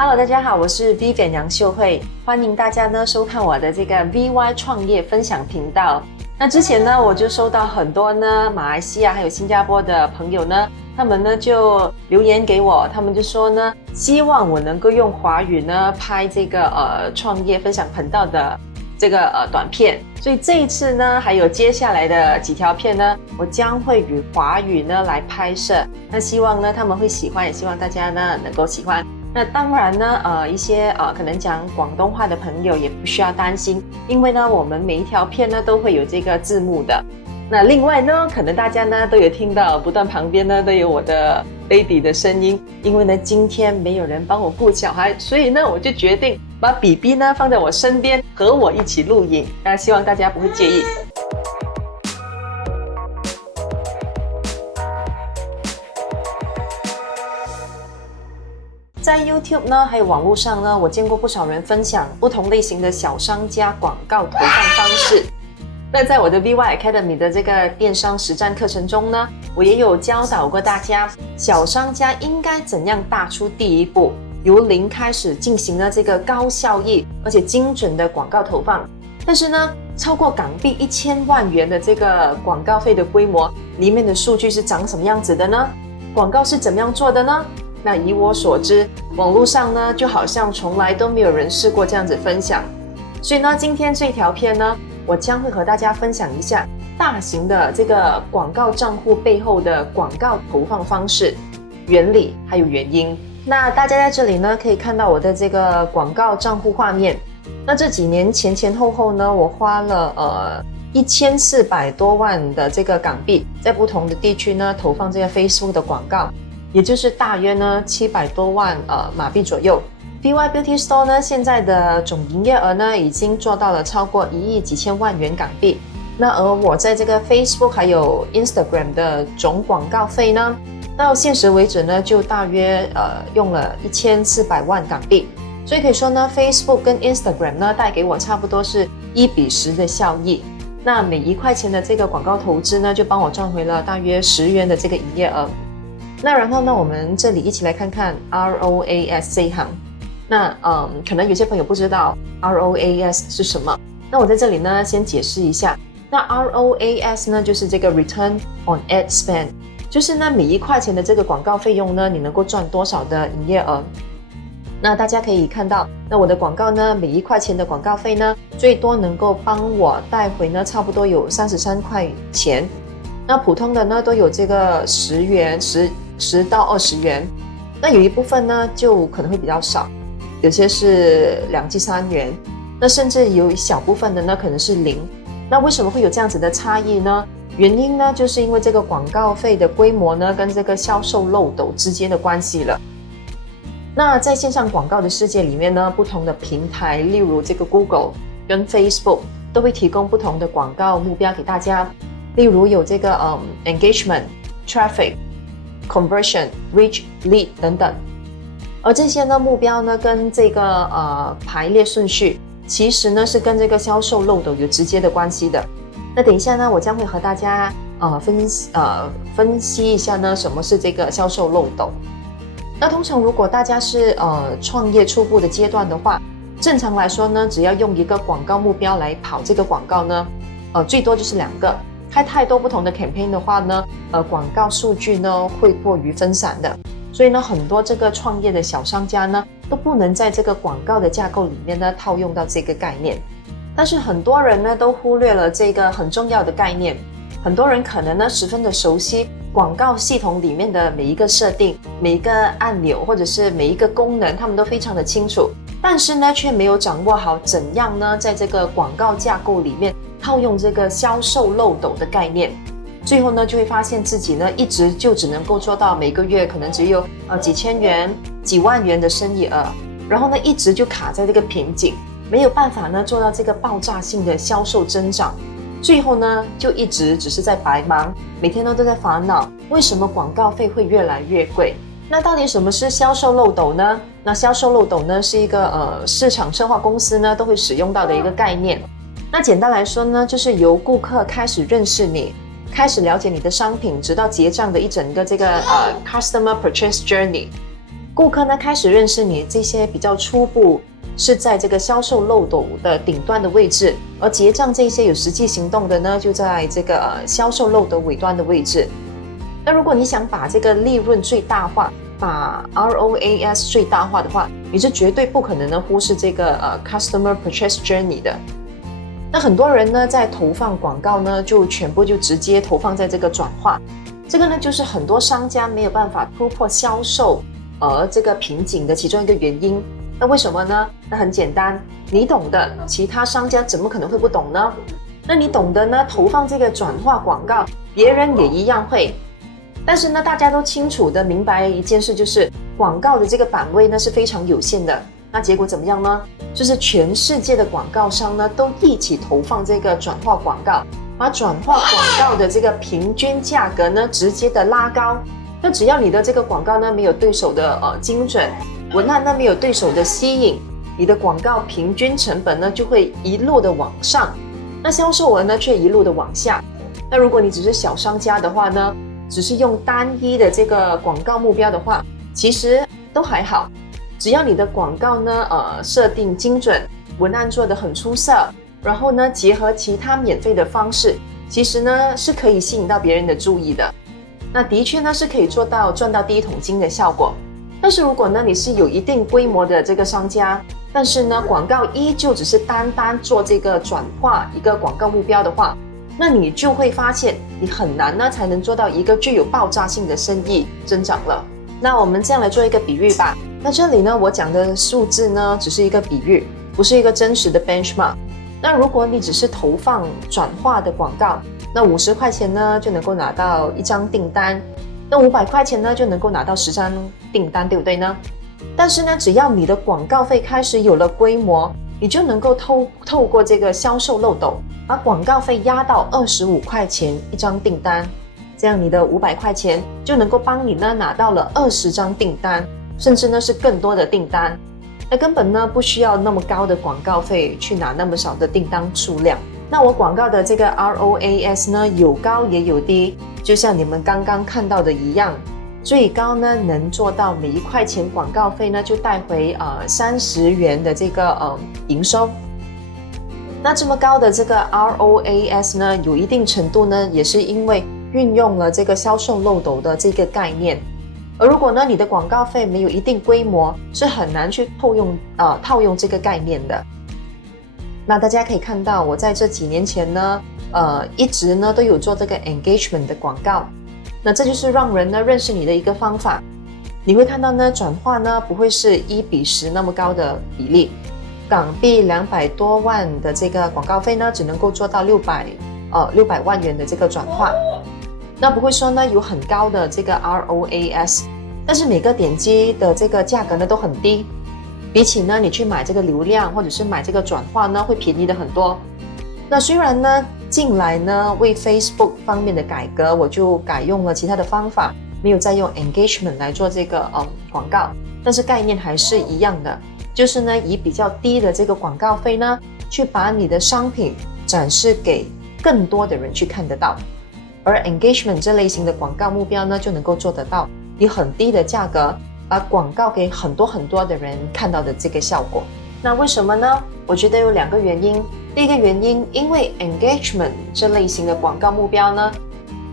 Hello， 大家好，我是 Vivian 杨秀慧，欢迎大家呢收看我的这个 VY 创业分享频道。那之前呢，我就收到很多呢马来西亚还有新加坡的朋友呢，他们呢就留言给我，他们就说呢，希望我能够用华语呢拍这个创业分享频道的这个短片。所以这一次呢，还有接下来的几条片呢，我将会以华语呢来拍摄。那希望呢他们会喜欢，也希望大家呢能够喜欢。那当然呢，一些可能讲广东话的朋友也不需要担心，因为呢，我们每一条片呢都会有这个字幕的。那另外呢，可能大家呢都有听到，不断旁边呢都有我的 baby 的声音，因为呢今天没有人帮我顾小孩，所以呢我就决定把 BB 呢放在我身边，和我一起录影。那希望大家不会介意。在 YouTube 呢，还有网络上呢，我见过不少人分享不同类型的小商家广告投放方式。那在我的 VY Academy 的这个电商实战课程中呢，我也有教导过大家，小商家应该怎样踏出第一步，由零开始进行了这个高效益而且精准的广告投放。但是呢，超过港币1000万元的这个广告费的规模，里面的数据是长什么样子的呢？广告是怎么样做的呢？那以我所知，网络上呢就好像从来都没有人试过这样子分享。所以呢，今天这条片呢，我将会和大家分享一下大型的这个广告账户背后的广告投放方式、原理还有原因。那大家在这里呢可以看到我的这个广告账户画面。那这几年前后呢，我花了1400多万的这个港币，在不同的地区呢投放这个 Facebook 的广告。也就是大约呢700多万马币左右。VY Beauty Store 呢现在的总营业额呢已经做到了超过1亿几千万元港币。那而我在这个 Facebook 还有 Instagram 的总广告费呢，到现时为止呢就大约用了1400万港币。所以可以说呢 Facebook 跟 Instagram 呢带给我差不多是1:10的效益。那每1块钱的这个广告投资呢就帮我赚回了大约10元的这个营业额。那然后呢，我们这里一起来看看 ROAS 这一行。那可能有些朋友不知道 ROAS 是什么。那我在这里呢，先解释一下。那 ROAS 呢，就是这个 Return on Ad Spend， 就是呢每1块钱的这个广告费用呢，你能够赚多少的营业额。那大家可以看到，那我的广告呢，每1块钱的广告费呢，最多能够帮我带回呢，差不多有33块钱。那普通的呢，都有这个10元10到20元，那有一部分呢就可能会比较少，有些是2至3元，那甚至有一小部分的呢可能是0。那为什么会有这样子的差异呢？原因呢就是因为这个广告费的规模呢跟这个销售漏斗之间的关系了。那在线上广告的世界里面呢，不同的平台，例如这个 Google 跟 Facebook 都会提供不同的广告目标给大家，例如有这个engagement、traffic、conversion、reach、lead 等等。而这些呢目标呢跟这个排列顺序，其实呢是跟这个销售漏斗有直接的关系的。那等一下呢，我将会和大家分析一下呢什么是这个销售漏斗。那通常如果大家是创业初步的阶段的话，正常来说呢，只要用一个广告目标来跑这个广告呢，最多就是2个。开太多不同的 campaign 的话呢，广告数据呢会过于分散的，所以呢，很多这个创业的小商家呢都不能在这个广告的架构里面呢套用到这个概念。但是很多人呢都忽略了这个很重要的概念。很多人可能呢十分的熟悉广告系统里面的每一个设定、每一个按钮或者是每一个功能，他们都非常的清楚，但是呢却没有掌握好怎样呢在这个广告架构里面套用这个销售漏斗的概念。最后呢就会发现自己呢一直就只能够做到每个月可能只有几千元、几万元的生意额，然后呢一直就卡在这个瓶颈，没有办法呢做到这个爆炸性的销售增长。最后呢就一直只是在白忙，每天都在烦恼为什么广告费会越来越贵。那到底什么是销售漏斗呢？那销售漏斗呢是一个市场策划公司呢都会使用到的一个概念。那简单来说呢，就是由顾客开始认识你，开始了解你的商品，直到结账的一整个这个customer purchase journey。顾客呢开始认识你这些比较初步是在这个销售漏斗的顶端的位置，而结账这些有实际行动的呢就在这个销售漏斗尾端的位置。那如果你想把这个利润最大化，把 ROAS 最大化的话，你是绝对不可能呢忽视这个Customer Purchase Journey 的。那很多人呢在投放广告呢就全部就直接投放在这个转化，这个呢就是很多商家没有办法突破销售这个瓶颈的其中一个原因。那为什么呢？那很简单，你懂的，其他商家怎么可能会不懂呢？那你懂得呢，投放这个转化广告，别人也一样会。但是呢，大家都清楚的明白一件事，就是广告的这个版位呢是非常有限的。那结果怎么样呢？就是全世界的广告商呢都一起投放这个转化广告，把转化广告的这个平均价格呢直接的拉高。那只要你的这个广告呢没有对手的精准，文案呢没有对手的吸引，你的广告平均成本呢就会一路的往上，那销售额呢却一路的往下。那如果你只是小商家的话呢，只是用单一的这个广告目标的话，其实都还好，只要你的广告呢设定精准，文案做得很出色，然后呢结合其他免费的方式，其实呢是可以吸引到别人的注意的。那的确呢是可以做到赚到第一桶金的效果。但是如果呢你是有一定规模的这个商家，但是呢广告依旧只是单单做这个转化一个广告目标的话，那你就会发现你很难呢才能做到一个具有爆炸性的生意增长了。那我们这样来做一个比喻吧。那这里呢我讲的数字呢只是一个比喻，不是一个真实的 benchmark。那如果你只是投放转化的广告，那50块钱呢就能够拿到1张订单，那500块钱呢就能够拿到10张订单，对不对呢？但是呢只要你的广告费开始有了规模，你就能够透过这个销售漏斗把广告费压到25块钱1张订单，这样你的500块钱就能够帮你呢拿到了20张订单，甚至呢是更多的订单。那根本呢不需要那么高的广告费去拿那么少的订单数量。那我广告的这个 ROAS 呢有高也有低，就像你们刚刚看到的一样，最高呢能做到每1块钱广告费呢就带回30元的这个营收。那这么高的这个 ROAS 呢有一定程度呢也是因为运用了这个销售漏斗的这个概念。而如果呢你的广告费没有一定规模，是很难去套用这个概念的。那大家可以看到，我在这几年前呢一直呢都有做这个 engagement 的广告。那这就是让人呢认识你的一个方法。你会看到呢转化呢不会是1:10那么高的比例，港币200多万的这个广告费呢只能够做到600万元的这个转化。那不会说呢有很高的这个 ROAS， 但是每个点击的这个价格呢都很低，比起呢你去买这个流量或者是买这个转化呢会便宜的很多。那虽然呢近来呢为 Facebook 方面的改革，我就改用了其他的方法，没有再用 engagement 来做这个广告，但是概念还是一样的，就是呢以比较低的这个广告费呢去把你的商品展示给更多的人去看得到。而 engagement 这类型的广告目标呢就能够做得到以很低的价格把广告给很多的人看到的这个效果。那为什么呢？我觉得有2个原因。第一个原因，因为 engagement 这类型的广告目标呢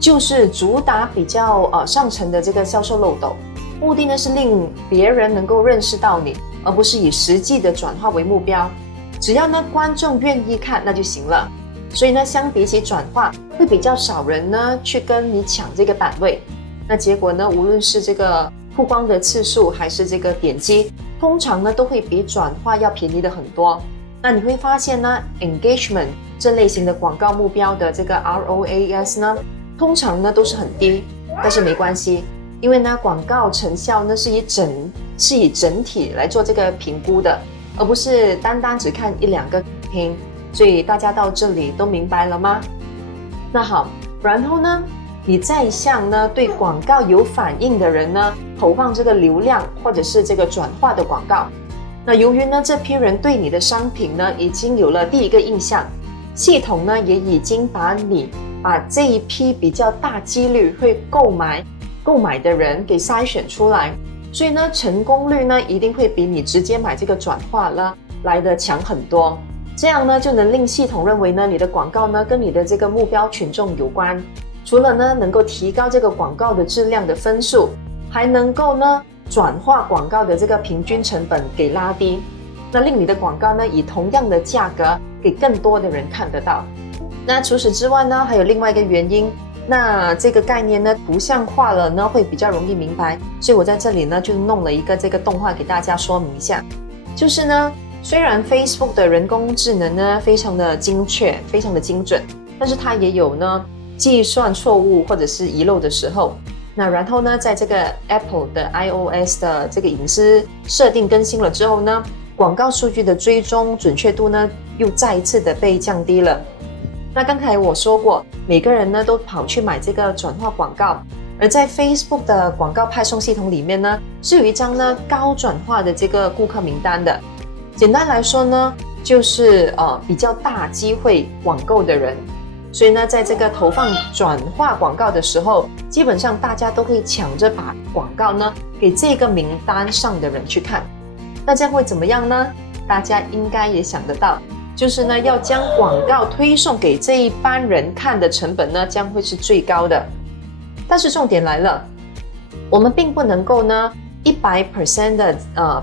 就是主打比较上层的这个销售漏斗，目的呢是令别人能够认识到你，而不是以实际的转化为目标。只要呢观众愿意看那就行了。所以呢相比起转化，会比较少人呢去跟你抢这个版位。那结果呢无论是这个曝光的次数还是这个点击，通常呢都会比转化要便宜的很多。那你会发现呢 engagement 这类型的广告目标的这个 ROAS 呢通常呢都是很低，但是没关系，因为呢广告成效呢是以整体来做这个评估的，而不是单只看1-2个评。所以大家到这里都明白了吗？那好，然后呢你再向呢对广告有反应的人呢投放这个流量或者是这个转化的广告。那由于呢这批人对你的商品呢已经有了第一个印象，系统呢也已经把这一批比较大几率会购买的人给筛选出来。所以呢，成功率呢一定会比你直接买这个转化呢来得强很多。这样呢，就能令系统认为呢，你的广告呢跟你的这个目标群众有关。除了呢能够提高这个广告的质量的分数，还能够呢转化广告的这个平均成本给拉低，那令你的广告呢以同样的价格给更多的人看得到。那除此之外呢，还有另外一个原因，那这个概念呢图像化了呢会比较容易明白，所以我在这里呢就弄了一个这个动画给大家说明一下。就是呢，虽然 Facebook 的人工智能呢非常的精确，非常的精准，但是它也有呢计算错误或者是遗漏的时候。那然后呢，在这个 Apple 的 iOS 的这个隐私设定更新了之后呢，广告数据的追踪准确度呢又再一次的被降低了。那刚才我说过，每个人呢都跑去买这个转化广告，而在 Facebook 的广告派送系统里面呢，是有一张呢高转化的这个顾客名单的。简单来说呢，就是比较大机会网购的人。所以呢，在这个投放转化广告的时候，基本上大家都会抢着把广告呢给这个名单上的人去看。那这样会怎么样呢？大家应该也想得到，就是呢要将广告推送给这一班人看的成本呢将会是最高的。但是重点来了，我们并不能够呢100% 的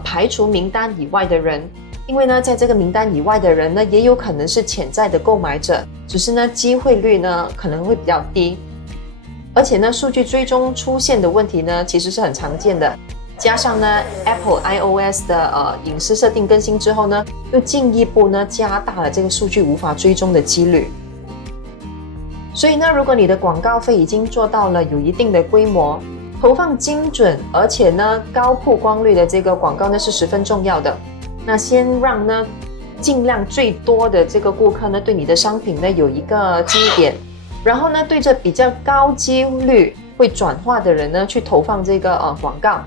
排除名单以外的人，因为呢在这个名单以外的人呢也有可能是潜在的购买者，只是呢机会率呢可能会比较低。而且呢数据追踪出现的问题呢其实是很常见的，加上呢 Apple iOS 的隐私设定更新之后呢，又进一步呢加大了这个数据无法追踪的几率。所以呢，如果你的广告费已经做到了有一定的规模，投放精准而且呢高曝光率的这个广告呢是十分重要的。那先让呢尽量最多的这个顾客呢对你的商品呢有一个记忆点，然后呢对着比较高几率会转化的人呢去投放这个广告。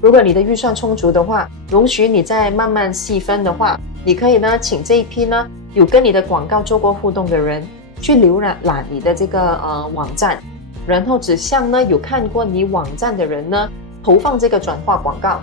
如果你的预算充足的话，容许你再慢慢细分的话，你可以呢请这一批呢有跟你的广告做过互动的人去浏览你的这个网站，然后只向呢有看过你网站的人呢投放这个转化广告。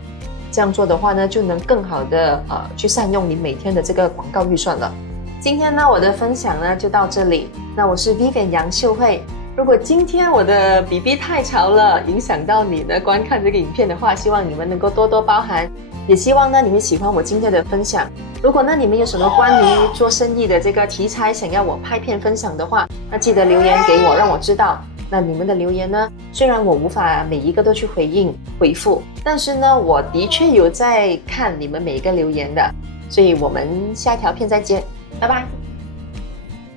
这样做的话呢，就能更好的去善用你每天的这个广告预算了。今天呢，我的分享呢就到这里。那我是 Vivian 杨秀慧。如果今天我的 BB 太吵了，影响到你的观看这个影片的话，希望你们能够多多包涵。也希望呢你们喜欢我今天的分享。如果呢你们有什么关于做生意的这个题材想要我拍片分享的话，那记得留言给我，让我知道。那你们的留言呢，虽然我无法每一个都去回复，但是呢我的确有在看你们每一个留言的。所以我们下一条片再见，拜拜。